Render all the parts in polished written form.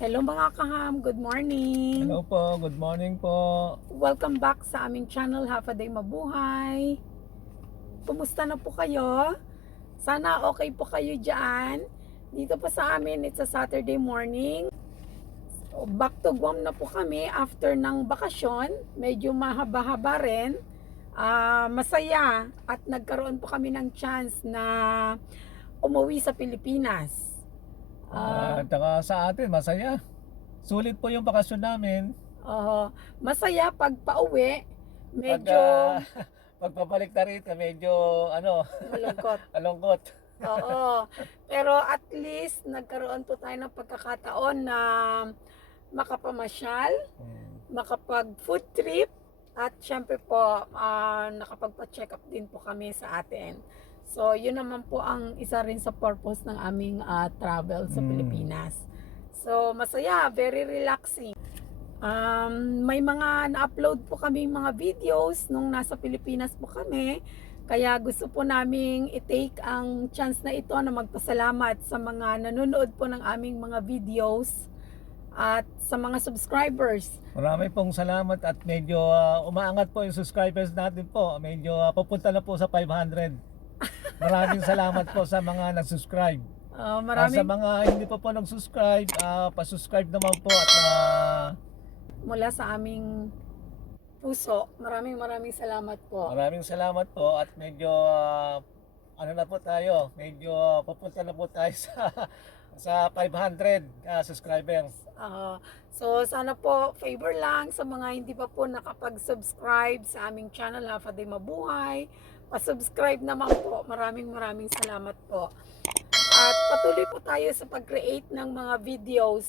Hello mga kaham, good morning. Hello po, good morning po. Welcome back sa aming channel, Half a Day Mabuhay. Kumusta na po kayo? Sana okay po kayo dyan. Dito po sa amin, it's a Saturday morning. So, back to Guam na po kami after ng bakasyon. Medyo mahaba-haba rin. Masaya at nagkaroon po kami ng chance na umuwi sa Pilipinas. At saka sa atin, masaya. Sulit po yung bakasyon namin. Masaya pag pauwi, medyo Pagpabalik na rito, medyo malungkot. alungkot. Oo. Pero at least nagkaroon po tayo ng pagkakataon na makapamasyal, makapag food trip, at syempre po nakapagpa-check up din po kami sa atin. So yun naman po ang isa rin sa purpose ng aming travel sa Pilipinas. So masaya, very relaxing. May mga na-upload po kami mga videos nung nasa Pilipinas po kami. Kaya gusto po naming i-take ang chance na ito na magpasalamat sa mga nanonood po ng aming mga videos at sa mga subscribers. Marami pong salamat at medyo umaangat po yung subscribers natin po. Medyo papunta na po sa 500. Maraming salamat po sa mga nag-subscribe. Sa mga hindi pa po nag-subscribe, pa-subscribe naman po at mula sa aming puso, maraming salamat po. Maraming salamat po at medyo na po tayo, medyo papunta na po tayo sa 500 subscribers. So sana po favor lang sa mga hindi pa po nakapag-subscribe sa aming channel Half a Day Mabuhay. Pa-subscribe naman po. Maraming salamat po. At patuloy po tayo sa pag-create ng mga videos.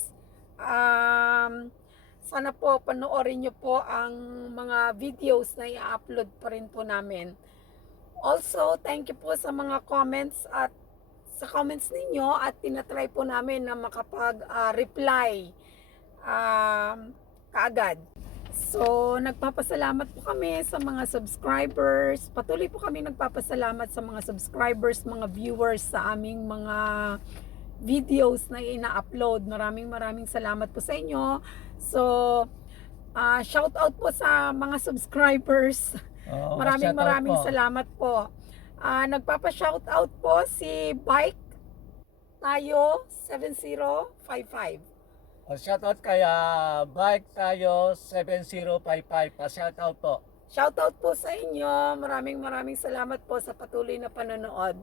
Sana po panoorin nyo po ang mga videos na i-upload pa rin po namin. Also, thank you po sa mga comments at sa comments ninyo at tinatry po namin na makapag-reply kaagad. So, nagpapasalamat po kami sa mga subscribers. Patuloy po kami nagpapasalamat sa mga subscribers, mga viewers sa aming mga videos na ina-upload. Maraming salamat po sa inyo. So, shout out po sa mga subscribers. Maraming salamat po. Nagpapa-shout out po si Bike Tayo 7055. Shoutout kay Bike Tayo 7055. Pa-shoutout po. Shoutout po sa inyo. Maraming salamat po sa patuloy na panonood.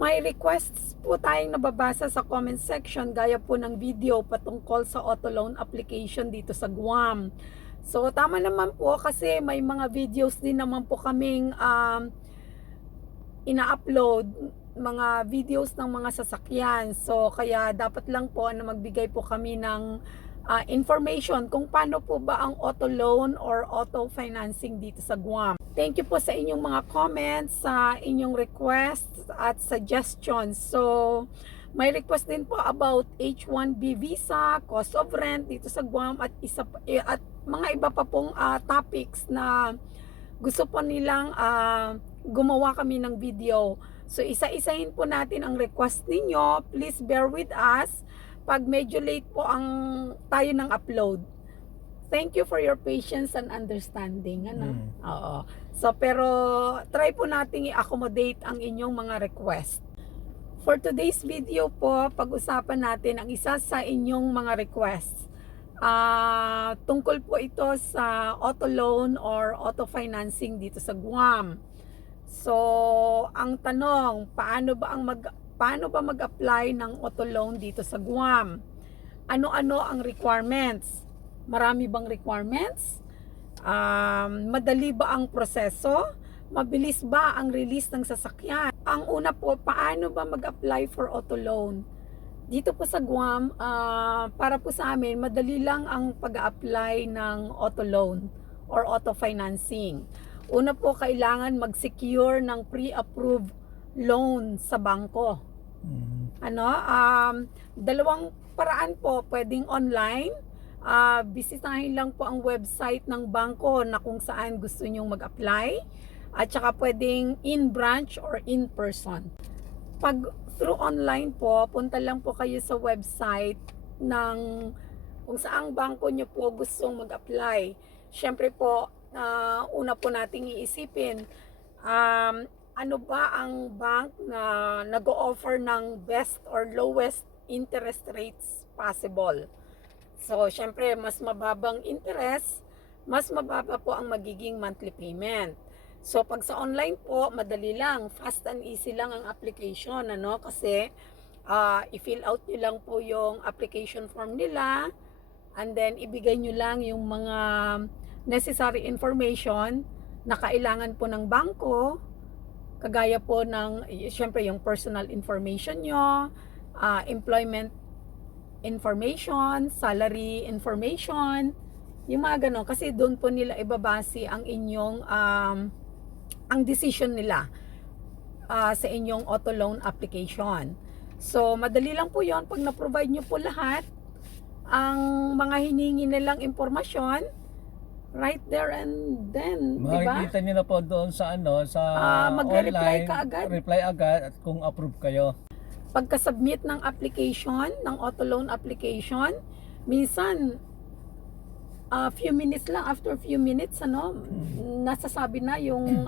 May requests po tayong nababasa sa comment section gaya po ng video patungkol sa auto loan application dito sa Guam. So tama naman po kasi may mga videos din naman po kaming ina-upload, mga videos ng mga sasakyan. So kaya dapat lang po na magbigay po kami ng information kung paano po ba ang auto loan or auto financing dito sa Guam. Thank you po sa inyong mga comments, sa inyong requests at suggestions. So may request din po about H1B visa, cost of rent dito sa Guam at mga iba pa pong topics na gusto po nilang gumawa kami ng video. So isa-isahin po natin ang request ninyo. Please bear with us pag medyo late po tayo ng upload. Thank you for your patience and understanding. Oo. So pero try po nating i-accommodate ang inyong mga request. For today's video po, pag-usapan natin ang isa sa inyong mga requests. Tungkol po ito sa auto loan or auto financing dito sa Guam. So, ang tanong, paano ba mag-apply ng auto loan dito sa Guam? Ano-ano ang requirements? Marami bang requirements? Madali ba ang proseso? Mabilis ba ang release ng sasakyan? Ang una po, paano ba mag-apply for auto loan? Dito po sa Guam, para po sa amin, madali lang ang pag-apply ng auto loan or auto financing. Una po, kailangan mag-secure ng pre-approved loan sa bangko. Dalawang paraan po, pwedeng online. Bisitahin lang po ang website ng bangko na kung saan gusto nyong mag-apply. At saka pwedeng in-branch or in-person. Pag through online po, punta lang po kayo sa website ng kung saang bangko nyo po gustong mag-apply. Syempre po, una po nating iisipin, ano ba ang bank na nag-o-offer ng best or lowest interest rates possible. So, syempre, mas mababang interest, mas mababa po ang magiging monthly payment. So, pag sa online po, madali lang, fast and easy lang ang application, ano? Kasi, i-fill out nyo lang po yung application form nila, and then, ibigay nyo lang yung mga necessary information na kailangan po ng bangko, kagaya po ng, syempre, yung personal information nyo, employment information, salary information, yung mga ganon. Kasi doon po nila ibabase ang inyong, ang decision nila sa inyong auto loan application. So, madali lang po yon pag na-provide nyo po lahat, ang mga hiningi nilang impormasyon, right there and then, di ba? Makikita niyo na po doon sa Magre-reply online, ka agad. reply agad at kung approve kayo. Pagka-submit ng application, ng auto loan application, minsan few minutes lang, after few minutes, nasasabi na yung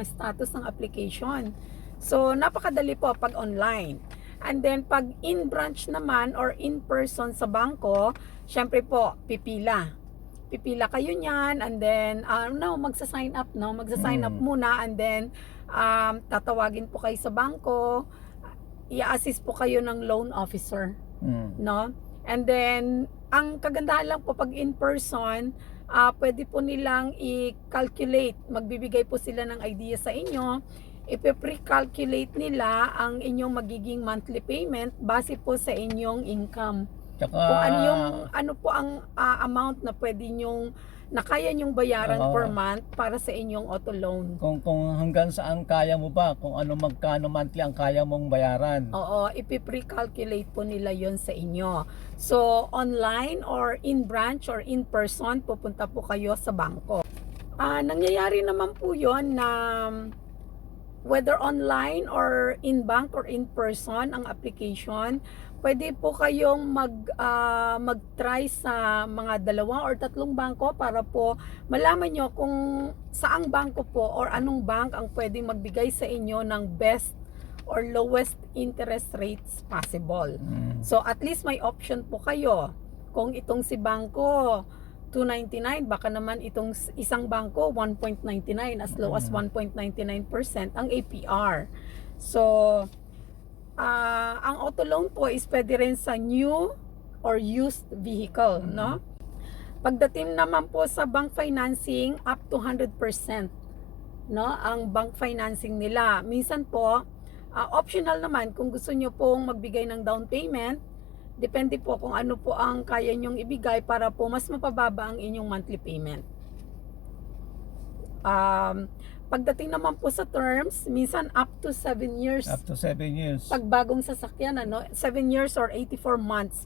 status ng application. So, napakadali po pag online. And then, pag in-branch naman or in-person sa bangko, syempre po, pipila. Pipila kayo niyan, and then, magsa-sign up, magsa-sign up muna, and then, tatawagin po kayo sa bangko, i-assist po kayo ng loan officer, no? And then, ang kagandahan lang po pag in person, pwede po nilang i-calculate, magbibigay po sila ng idea sa inyo, ipe-pre-calculate nila ang inyong magiging monthly payment base po sa inyong income. Tsaka, Kung ano po ang amount na pwede nyong, na kaya nyong bayaran per month para sa inyong auto loan. Kung hanggang saan kaya mo ba, kung magkano monthly ang kaya mong bayaran. Oo, ipi-pre-calculate po nila yon sa inyo. So, online or in branch or in person, pupunta po kayo sa bangko. Nangyayari naman po yon na whether online or in bank or in person ang application, pwede po kayong mag-try sa mga 2 or 3 bangko para po malaman nyo kung saang bangko po or anong bank ang pwedeng magbigay sa inyo ng best or lowest interest rates possible. So at least may option po kayo. Kung itong si bangko 2.99, baka naman itong isang bangko 1.99, as low as 1.99% ang APR. So ang auto loan po is pwede rin sa new or used vehicle, no? Pagdating naman po sa bank financing, up to 100%, no? Ang bank financing nila. Minsan po, optional naman kung gusto nyo pong magbigay ng down payment, depende po kung ano po ang kaya nyong ibigay para po mas mapababa ang inyong monthly payment. Pagdating naman po sa terms, minsan up to 7 years. Up to 7 years. Pag bagong sasakyan, 7 years or 84 months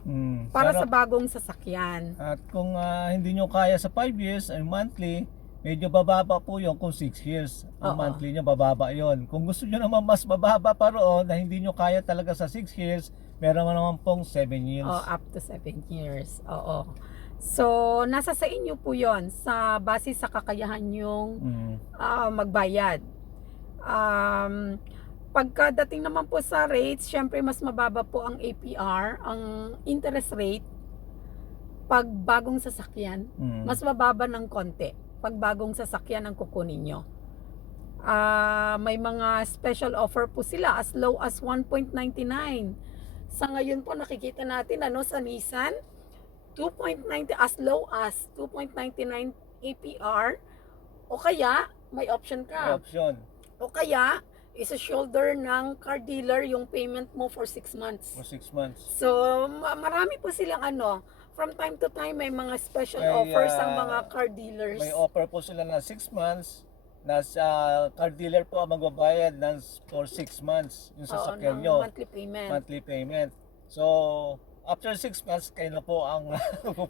para sa bagong sasakyan. At kung hindi nyo kaya sa 5 years ay monthly, medyo bababa po yun kung 6 years. Ang monthly nyo bababa yon. Kung gusto nyo naman mas bababa pa roon na hindi nyo kaya talaga sa 6 years, meron naman pong 7 years. Up to 7 years. Oo. So, nasa sa inyo po yon sa base sa kakayahan yung magbayad. Pagkadating naman po sa rates, syempre mas mababa po ang APR, ang interest rate, pag bagong sasakyan. Mas mababa ng konti pag bagong sasakyan ang kukunin nyo. May mga special offer po sila as low as 1.99. Sa ngayon po nakikita natin sa Nissan, 2.90 as low as 2.99 APR, o kaya may option ka. Option. O kaya isa-shoulder ng car dealer yung payment mo for 6 months. For 6 months. So marami po silang from time to time may mga special offers ang mga car dealers. May offer po sila na 6 months. Nasa car dealer po ang magbabayad for 6 months yung sasakyan nyo. Monthly payment. Monthly payment. So, after 6 months, kayo na po ang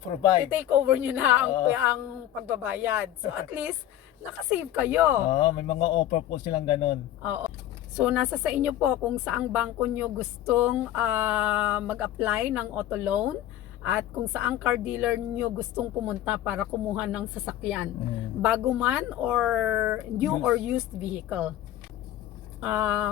provide. I-take over nyo na ang pagbabayad. So, at least, nakasave kayo. May mga offer po silang ganon. Oo. So, nasa sa inyo po kung saang bangko nyo gustong mag-apply ng auto loan. at kung saang car dealer nyo gustong pumunta para kumuha ng sasakyan. Bago man or new or used vehicle.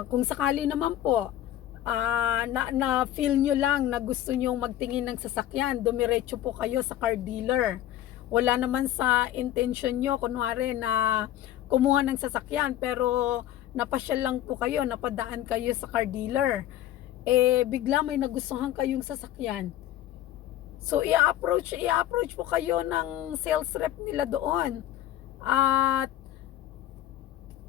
Kung sakali naman po, na feel nyo lang na gusto nyo magtingin ng sasakyan, dumiretso po kayo sa car dealer. Wala naman sa intention nyo, kunwari na kumuha ng sasakyan, pero napasyal lang po kayo, napadaan kayo sa car dealer. Bigla may nagustuhan kayong sasakyan. So, i-approach po kayo ng sales rep nila doon. At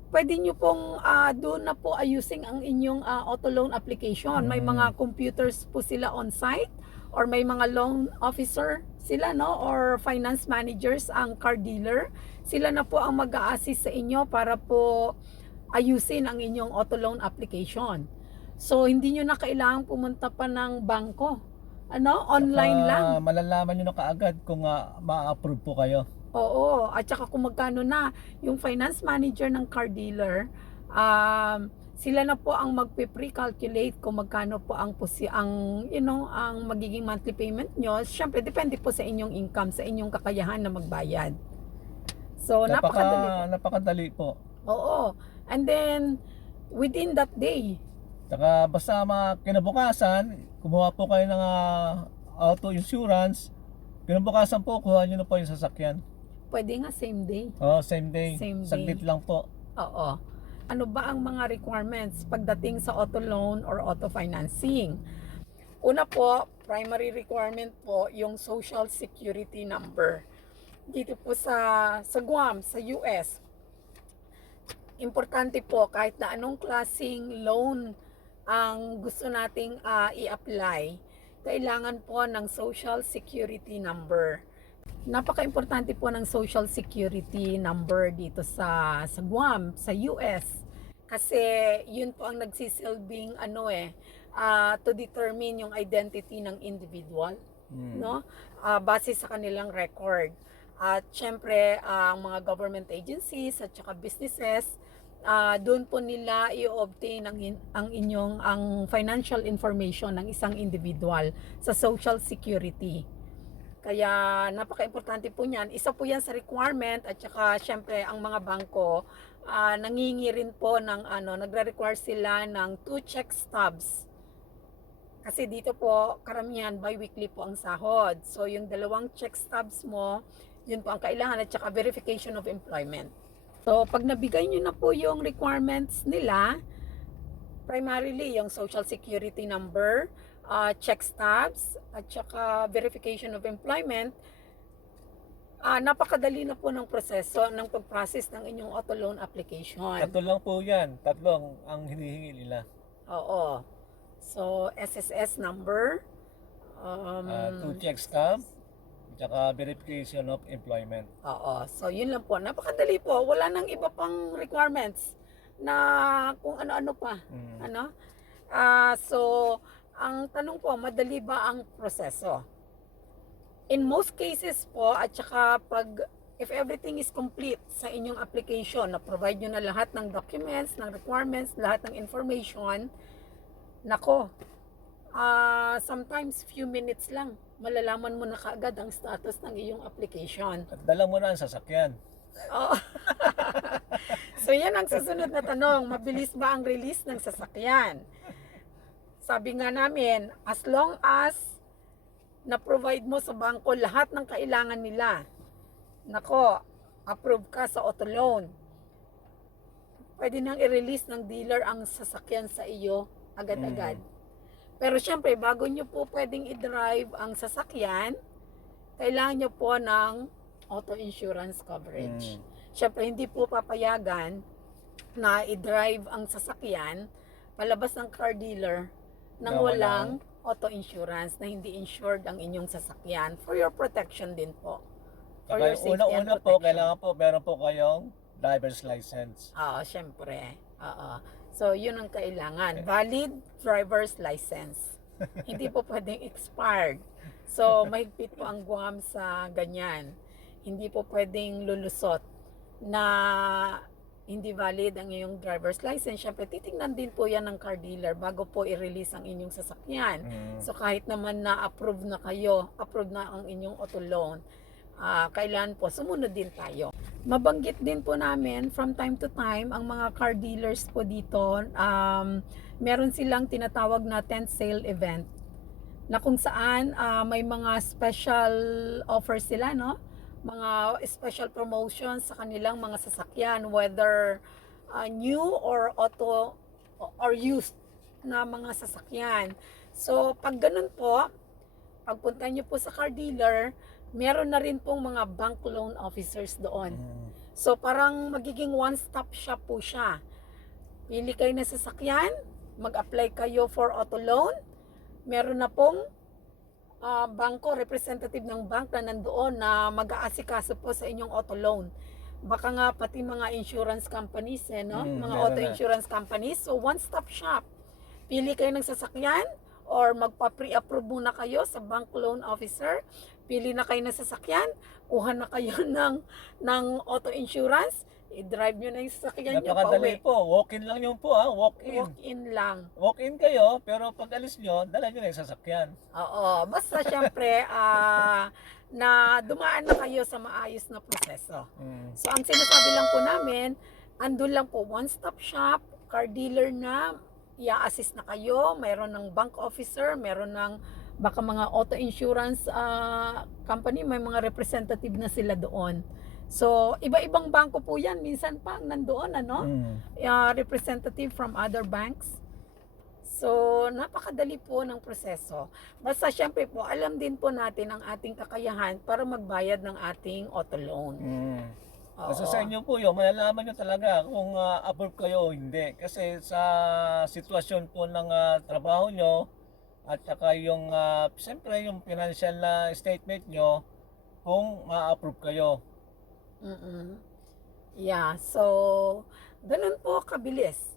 pwede nyo pong doon na po ayusin ang inyong auto loan application. May mga computers po sila on site or may mga loan officer sila, no, or finance managers ang car dealer. Sila na po ang mag-a-assist sa inyo para po ayusin ang inyong auto loan application. So, hindi nyo na kailangang pumunta pa ng bangko. Online lang. Malalaman nyo na kaagad kung ma-approve po kayo. Oo, at saka kung magkano na yung finance manager ng car dealer, sila na po ang magpe-pre-calculate kung magkano po ang ang magiging monthly payment nyo. Siyempre, depende po sa inyong income, sa inyong kakayahan na magbayad. So, napakadali po. Oo. And then, within that day, saka basta kinabukasan, kumuha po kayo ng auto insurance, kinabukasan po, kuha nyo na po yung sasakyan. Pwede nga same day. Same day. Saglit lang po. Oo. Ano ba ang mga requirements pagdating sa auto loan or auto financing? Una po, primary requirement po, yung social security number. Dito po sa Guam, sa US, importante po kahit na anong klaseng loan ang gusto nating i-apply, kailangan po ng social security number. Napaka-importante po ng social security number dito sa Guam, sa US. Kasi yun po ang nagsisilbing to determine yung identity ng individual, no? Base sa kanilang record. At syempre, ang mga government agencies at saka businesses, doon po nila i-obtain ang financial information ng isang individual sa social security. Kaya napaka-importante po niyan. Isa po yan sa requirement at saka syempre ang mga bangko nangingi rin po ng nagre-require sila ng 2 check stubs. Kasi dito po karamihan bi-weekly po ang sahod. So yung 2 check stubs mo, yun po ang kailangan at saka verification of employment. So, pag nabigay nyo na po yung requirements nila, primarily yung social security number, check stubs, at saka verification of employment, napakadali na po ng proseso ng pag-process ng inyong auto loan application. Tatlo lang po yan. Tatlong ang hinihingi nila. Oo. So, SSS number, 2 check stub, tsaka verification of employment. Oo. So, yun lang po. Napakadali po. Wala nang iba pang requirements na kung ano-ano pa. So, ang tanong po, madali ba ang proseso? In most cases po, at saka if everything is complete sa inyong application, na-provide nyo na lahat ng documents, ng requirements, lahat ng information, sometimes few minutes lang, malalaman mo na kaagad ang status ng iyong application. At dala mo na ang sasakyan. Oo. So yan ang susunod na tanong, mabilis ba ang release ng sasakyan? Sabi nga namin, as long as na-provide mo sa bangko lahat ng kailangan nila, approve ka sa auto loan, pwede nang i-release ng dealer ang sasakyan sa iyo agad-agad. Pero syempre, bago nyo po pwedeng i-drive ang sasakyan, kailangan nyo po ng auto insurance coverage. Syempre, hindi po papayagan na i-drive ang sasakyan palabas ng car dealer nang walang auto insurance, na hindi insured ang inyong sasakyan. For your protection din po. For your safety and Una-una po, kailangan po, meron po kayong driver's license. Oo, syempre. Oo. So, yun ang kailangan. Valid driver's license. Hindi po pwedeng expired. So, mahigpit po ang Guam sa ganyan. Hindi po pwedeng lulusot na hindi valid ang iyong driver's license, syempre titingnan din po yan ng car dealer bago po i-release ang inyong sasakyan. So kahit naman na approve na ang inyong auto loan, kailan po sumunod din tayo. Mabanggit din po namin from time to time ang mga car dealers po dito, meron silang tinatawag na tent sale event na kung saan may mga special offers sila, no? Mga special promotions sa kanilang mga sasakyan, whether new or auto or used na mga sasakyan. So pag ganun po, pagpunta nyo po sa car dealer, meron na rin pong mga bank loan officers doon. So parang magiging one-stop shop po siya. Pili kayo na sasakyan, mag-apply kayo for auto loan, meron na pong bangko, representative ng bank na nandoon na mag-aasikaso po sa inyong auto loan. Baka nga pati mga insurance companies, no? Mga auto insurance companies. So one-stop shop. Pili kayo ng sasakyan or magpa-pre-approve muna kayo sa bank loan officer. Pili na kayo ng sasakyan, kuha na kayo ng auto insurance, i-drive nyo na yung sasakyan nyo pa Napakadali uwi. po. Walk-in lang yun po, ha? Walk-in. Walk-in lang. Walk-in kayo, pero pag alis nyo, dala nyo na yung sasakyan. Oo, basta syempre na dumaan na kayo sa maayos na proseso. So ang sinasabi lang po namin, andun lang po one-stop shop, car dealer na, i-assist na kayo, mayroon ng bank officer, mayroon ng baka mga auto insurance company, may mga representative na sila doon. So iba-ibang bangko po yan, minsan pa nandoon, ano? Representative from other banks. So, napakadali po ng proseso. Basta syempre po, alam din po natin ang ating kakayahan para magbayad ng ating auto loan. Kasi sa inyo po yun, malalaman nyo talaga kung approve kayo o hindi. Kasi sa sitwasyon po ng trabaho nyo, at saka yung, siyempre yung financial na statement nyo, kung ma-approve kayo. Yeah, so, ganun po kabilis.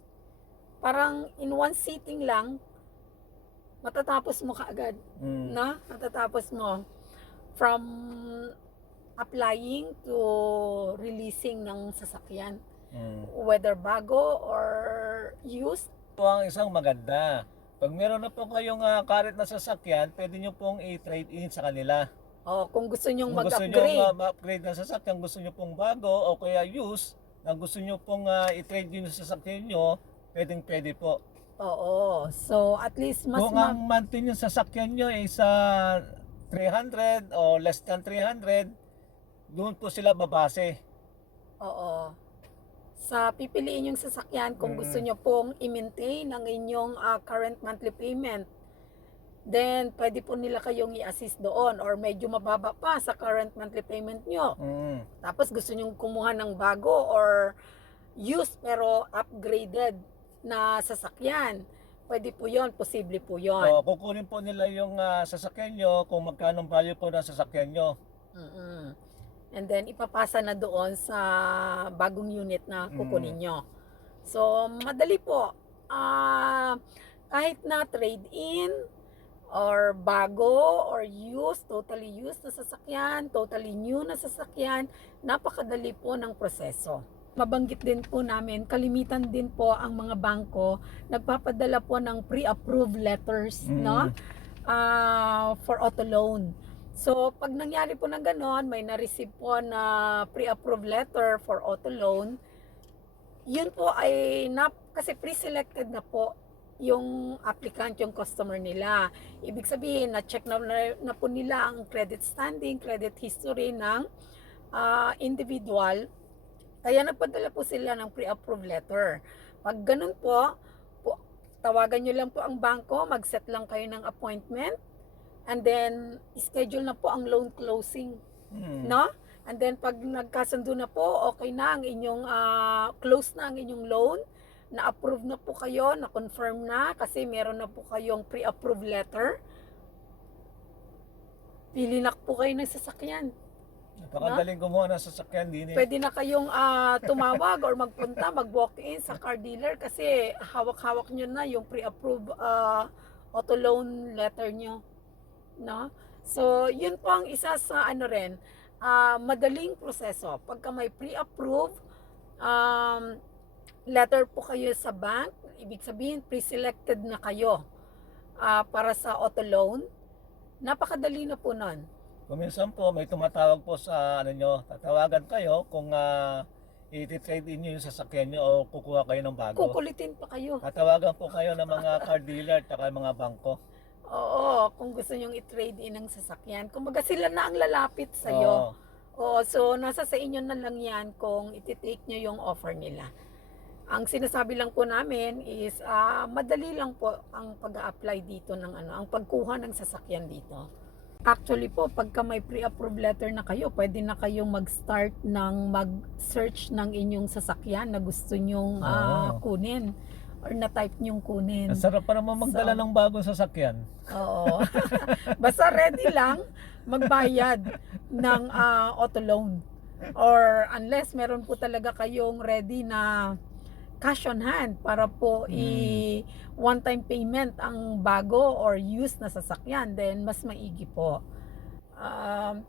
Parang in one sitting lang, matatapos mo kaagad. Na? Matatapos mo from applying to releasing ng sasakyan. Whether bago or used. Ito ang isang maganda. Pag meron na po kayong current na sasakyan, pwede nyo pong i-trade in sa kanila. Kung gusto nyong Kung gusto mag-upgrade. nyo ma-upgrade na sasakyan, gusto nyo pong bago o kaya used, na gusto nyo pong i-trade yun sa sasakyan nyo, pwede po. Oo. So, at least mas Kung ang monthly yung sasakyan nyo ay sa 300 o less than 300, doon po sila babase. Oo. Sa pipiliin yung sasakyan, kung gusto nyo pong i-maintain ang inyong current monthly payment, then pwede po nila kayong i-assist doon or medyo mababa pa sa current monthly payment nyo. Tapos gusto nyo kumuha ng bago or used pero upgraded na sasakyan. Pwede po yon, posible po yon. So, kukunin po nila yung sasakyan nyo kung magkano value po ng sasakyan nyo. And then ipapasa na doon sa bagong unit na kukunin nyo. So madali po. Kahit na trade-in or bago or used, totally used na sasakyan, totally new na sasakyan, napakadali po ng proseso. Mabanggit din po namin, kalimitan din po ang mga bangko nagpapadala po ng pre-approved letters, no? For auto loan. So, pag nangyari po ng ganon, may na-receive po na pre-approved letter for auto loan, yun po ay kasi pre-selected na po yung applicant, yung customer nila. Ibig sabihin, na-check na po nila ang credit standing, credit history ng individual. Kaya nagpadala po sila ng pre-approved letter. Pag ganun po, tawagan nyo lang po ang bangko, mag-set lang kayo ng appointment, and then schedule na po ang loan closing, no? And then pag nagkasundo na po, okay na ang inyong close na ang inyong loan, na-approve na po kayo, na-confirm na kasi meron na po kayong pre-approved letter. Pili na po kayo ng sasakyan. Napakadaling gumawa ng sasakyan din eh. Pwede na kayong tumawag or magpunta, mag-walk-in sa car dealer kasi hawak-hawak nyo na yung pre-approved auto loan letter nyo. No? So, yun po ang isa sa madaling proseso. Pagka may pre-approve, letter po kayo sa bank, ibig sabihin pre-selected na kayo para sa auto loan. Napakadali na po nun. Kung minsan po may tumatawag po sa ano nyo, tatawagan kayo kung i-trade in nyo yung sasakyan nyo o kukuha kayo ng bago. Kukulitin pa kayo. Tatawagan po kayo ng mga car dealer at mga bangko. Oo, kung gusto nyong i-trade in ang sasakyan. Kumbaga sila na ang lalapit sa'yo. Oo, so nasa sa inyo na lang yan kung iti-take nyo yung offer nila. Ang sinasabi lang po namin is madali lang po ang pag-a-apply dito ng ang pagkuha ng sasakyan dito. Actually po, pagka may pre-approved letter na kayo, pwede na kayong mag-start ng mag-search ng inyong sasakyan na gusto nyong kunin or na-type nyong kunin. Ang sarap pa naman magdala ng bagong sasakyan. Oo. Basta ready lang magbayad ng auto loan. Or unless meron po talaga kayong ready na cash on hand para po one-time payment ang bago or used na sasakyan, then mas maigi po.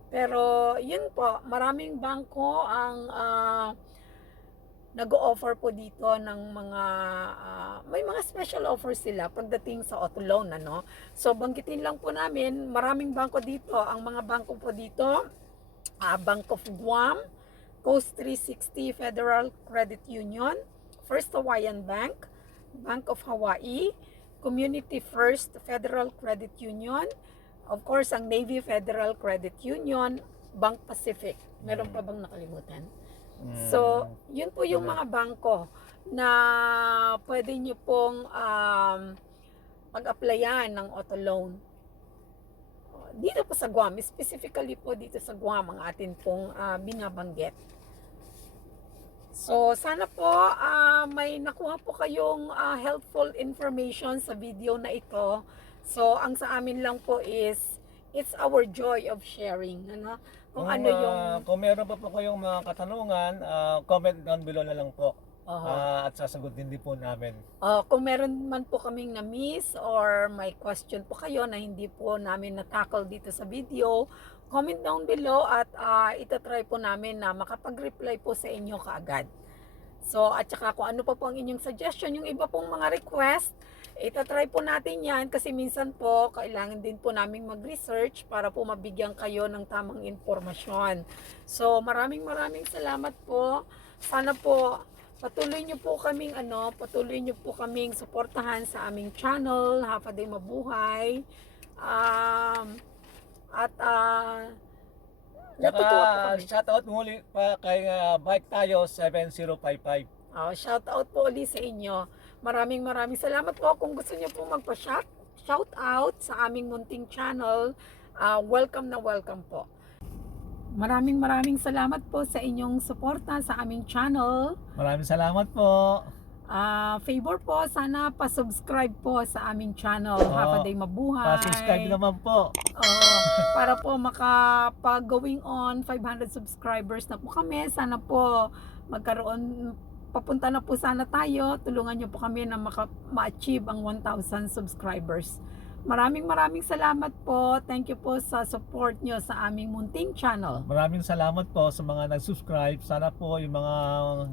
Pero yun po, maraming bangko ang nag-o-offer po dito ng mga may mga special offers sila pagdating sa auto loan, ano. So banggitin lang po namin, maraming bangko dito. Ang mga bangko po dito, Bank of Guam, Coast 360 Federal Credit Union, First Hawaiian Bank, Bank of Hawaii, Community First Federal Credit Union, of course ang Navy Federal Credit Union, Bank Pacific. Meron pa bang nakalimutan? So, yun po yung mga bangko na pwede nyo pong pag-applyan ng auto loan. Dito po sa Guam, specifically po dito sa Guam ang atin pong binabanggit. So, sana po may nakuha po kayong helpful information sa video na ito. So, ang sa amin lang po is, it's our joy of sharing. Ano? Kung ano yung... Kung meron pa po kayong mga katanungan, comment down below na lang po. At sasagutin din po namin. Kung meron man po kaming na-miss or may question po kayo na hindi po namin na-tackle dito sa video, comment down below at itatry po namin na makapag-reply po sa inyo kaagad. So, at saka kung ano pa po ang inyong suggestion, yung iba pong mga request, itatry po natin yan kasi minsan po, kailangan din po namin mag-research para po mabigyan kayo ng tamang informasyon. So, maraming salamat po. Sana po, patuloy nyo po kaming suportahan sa aming channel, Half a Day Mabuhay. Natutuwa po kami. Shoutout muli pa kay Bike Tayo 7055. Shoutout po ulit sa inyo. Maraming salamat po. Kung gusto nyo po magpa-shoutout sa aming munting channel, welcome na welcome po. Maraming salamat po sa inyong suporta sa aming channel. Maraming salamat po. Favor po, sana pa-subscribe po sa aming channel, Half a Day Mabuhay. Pa-subscribe naman po. Para po makapag-going on 500 subscribers na po kami. Sana po papunta na po sana tayo. Tulungan nyo po kami na ma-achieve ang 1,000 subscribers. Maraming salamat po. Thank you po sa support nyo sa aming munting channel. Maraming salamat po sa mga nag-subscribe. Sana po yung mga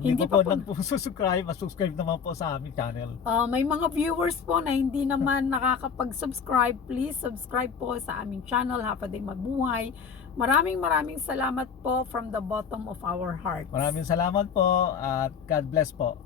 hindi po nag-subscribe, subscribe naman po sa aming channel. May mga viewers po na hindi naman nakakapag-subscribe. Please subscribe po sa aming channel, Half a Day Mabuhay. Maraming salamat po from the bottom of our hearts. Maraming salamat po at God bless po.